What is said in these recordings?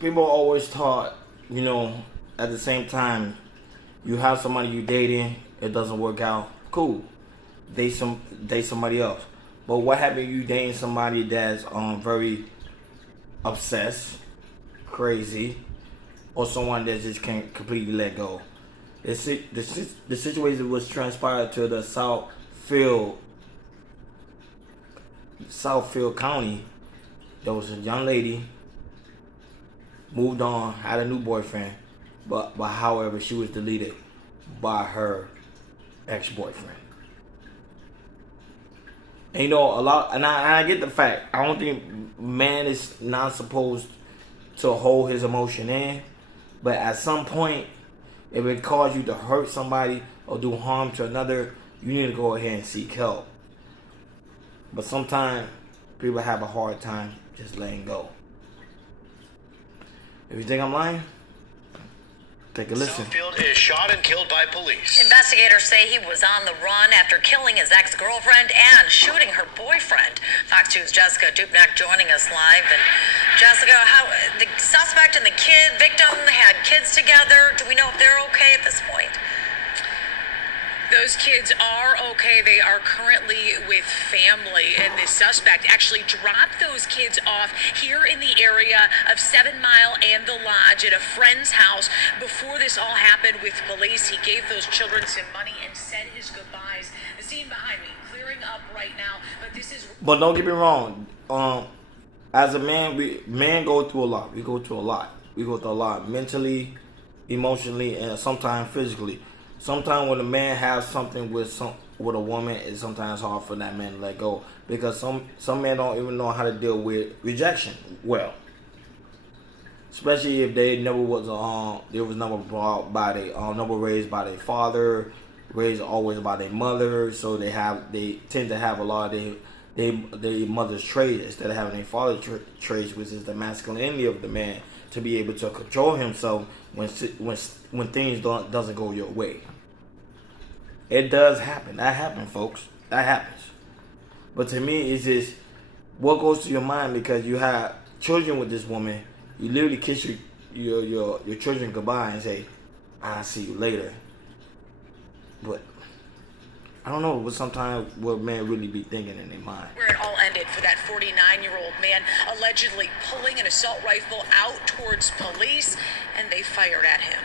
People always taught, at the same time, you have somebody you dating, it doesn't work out, cool. Date somebody else. But what happened you dating somebody that's very obsessed, crazy, or someone that just can't completely let go? The situation was transpired to the Southfield County. There was a young lady, moved on, had a new boyfriend, but however she was deleted by her ex-boyfriend. And a lot, and I get the fact. I don't think man is not supposed to hold his emotion in, but at some point, if it causes you to hurt somebody or do harm to another, you need to go ahead and seek help. But sometimes people have a hard time just letting go. If you think I'm lying, take a listen. Southfield is shot and killed by police. Investigators say he was on the run after killing his ex-girlfriend and shooting her boyfriend. Fox 2's Jessica Dupnack joining us live. And Jessica, how the suspect and the victim had kids together? Do we know if they're okay at this point? Those kids are okay. They are currently with family, and the suspect actually dropped those kids off here in the area of 7 Mile and the Lodge at a friend's house before this all happened with police. He gave those children some money and said his goodbyes. The scene behind me clearing up right now, but this is... But don't get me wrong. As a man, men go through a lot. We go through a lot. We go through a lot mentally, emotionally, and sometimes physically. Sometimes when a man has something with a woman, it's sometimes hard for that man to let go, because some men don't even know how to deal with rejection well. Especially if they never was never brought by never raised by their father, raised always by their mother, so they tend to have a lot of their mother's traits instead of having their father's traits, which is the masculinity of the man to be able to control himself when things doesn't go your way. It does happen. That happens, folks. That happens. But to me, it's just what goes to your mind, because you have children with this woman. You literally kiss your children goodbye and say, "I'll see you later." But I don't know sometimes what men really be thinking in their mind. Where it all ended for that 49-year-old man allegedly pulling an assault rifle out towards police, and they fired at him.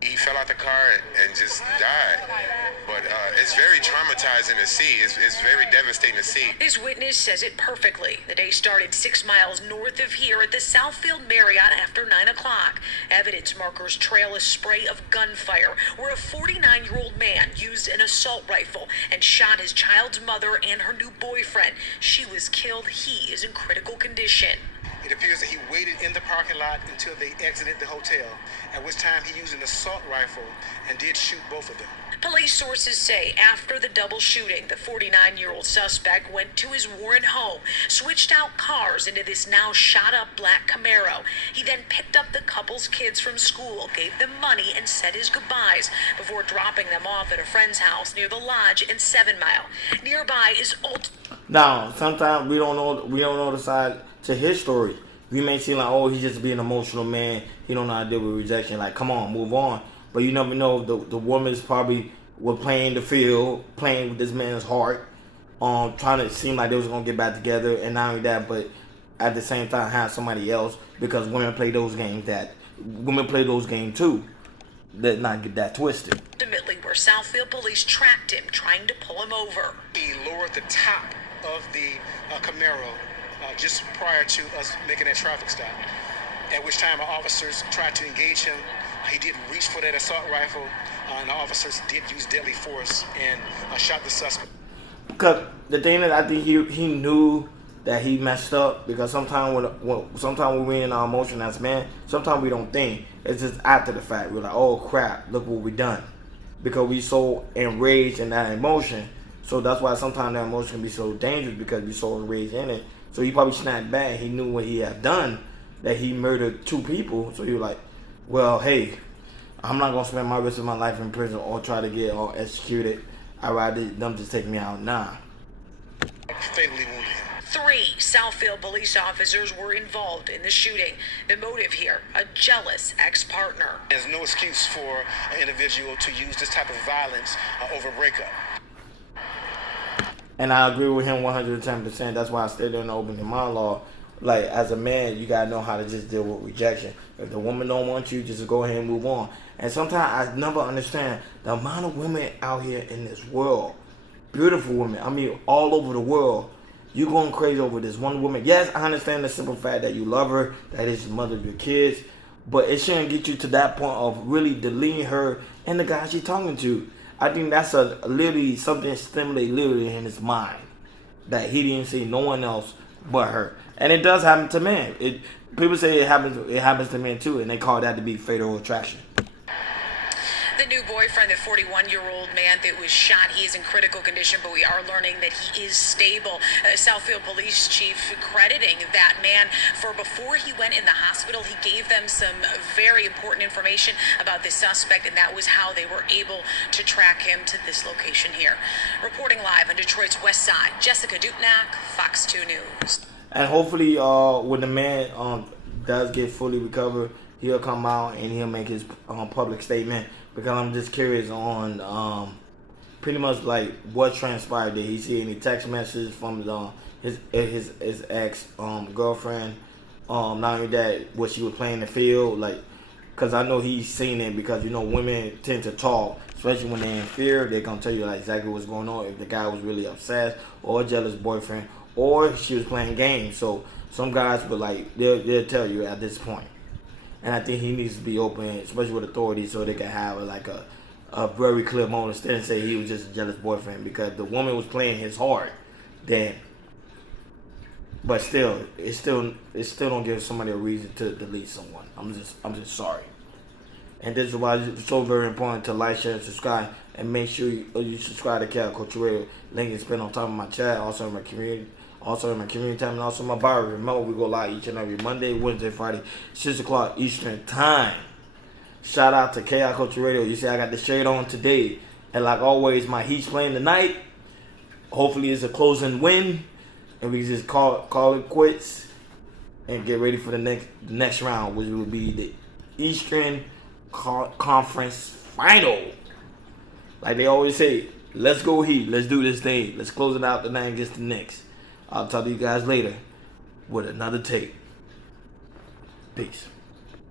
He fell out the car and just died. But it's very traumatizing to see. It's very devastating to see. This witness says it perfectly. The day started 6 miles north of here at the Southfield Marriott after 9 o'clock. Evidence markers trail a spray of gunfire where a 49-year-old man used an assault rifle and shot his child's mother and her new boyfriend. She was killed. He is in critical condition. It appears that he waited in the parking lot until they exited the hotel, at which time he used an assault rifle and did shoot both of them. Police sources say after the double shooting, the 49-year-old suspect went to his Warren home, switched out cars into this now shot-up black Camaro. He then picked up the couple's kids from school, gave them money, and said his goodbyes before dropping them off at a friend's house near the Lodge in 7 Mile. Nearby is Now, sometimes we don't know the side to his story. We may seem like, oh, he's just being an emotional man. He don't know how to deal with rejection. Like, come on, move on. But you never know. The woman's probably was playing the field, playing with this man's heart, trying to seem like they was gonna get back together, and not only that, but at the same time have somebody else, because women play those games too. Let's not get that twisted. Ultimately, where Southfield Police tracked him, trying to pull him over. He lowered the top of the Camaro just prior to us making that traffic stop, at which time our officers tried to engage him. He did reach for that assault rifle, and the officers did use deadly force and shot the suspect. Because the thing is, I think he knew that he messed up, because sometimes when we're in our emotion as men, sometimes we don't think. It's just after the fact. We're like, oh crap, look what we done. Because we so enraged in that emotion. So that's why sometimes that emotion can be so dangerous, because we're so enraged in it. So he probably snapped back. He knew what he had done, that he murdered 2 people. So he was like, well, hey, I'm not going to spend my rest of my life in prison or try to get executed. I'd rather them just take me out now. Fatally wounded him. 3 Southfield police officers were involved in the shooting. The motive here, a jealous ex-partner. There's no excuse for an individual to use this type of violence over a breakup. And I agree with him 110%. That's why I stated in the opening monologue, like, as a man, you gotta know how to just deal with rejection. If the woman don't want you, just go ahead and move on. And sometimes I never understand the amount of women out here in this world, beautiful women. I mean, all over the world. You going crazy over this one woman. Yes, I understand the simple fact that you love her, that is the mother of your kids, but it shouldn't get you to that point of really deleting her and the guy she's talking to. I think that's literally something stimulate literally in his mind that he didn't see no one else but her. And it does happen to men. People say it happens to men too, and they call that to be fatal attraction. The new boyfriend, the 41-year-old man that was shot, he is in critical condition, but we are learning that he is stable. Southfield Police Chief crediting that man for before he went in the hospital, he gave them some very important information about the suspect, and that was how they were able to track him to this location here. Reporting live on Detroit's West Side, Jessica Dupnack, Fox 2 News. And hopefully, when the man does get fully recovered, he'll come out and he'll make his public statement. Because I'm just curious on pretty much like what transpired. Did he see any text messages from his ex girlfriend? Not only that, what she was playing the field, like, because I know he's seen it. Because women tend to talk, especially when they're in fear. They're gonna tell you like exactly what's going on. If the guy was really obsessed or a jealous boyfriend, or she was playing games. So some guys will they'll tell you at this point. And I think he needs to be open, especially with authorities, so they can have a very clear moment instead of say he was just a jealous boyfriend, because the woman was playing his heart. Then, but still, it still don't give somebody a reason to delete someone. I'm just sorry. And this is why it's so very important to like, share, and subscribe, and make sure you subscribe to Chaos Culture Radio. Link is pinned on top of my chat, also in my community. Also in my community time, and also my bio. Remember, we go live each and every Monday, Wednesday, Friday, 6 o'clock Eastern time. Shout out to Chaos Culture Radio. You see I got the shade on today. And like always, my Heat's playing tonight. Hopefully it's a closing win. And we just call it quits. And get ready for the next round, which will be the Eastern Conference Final. Like they always say, let's go Heat. Let's do this thing. Let's close it out tonight against the Knicks. I'll talk to you guys later with another tape. Peace.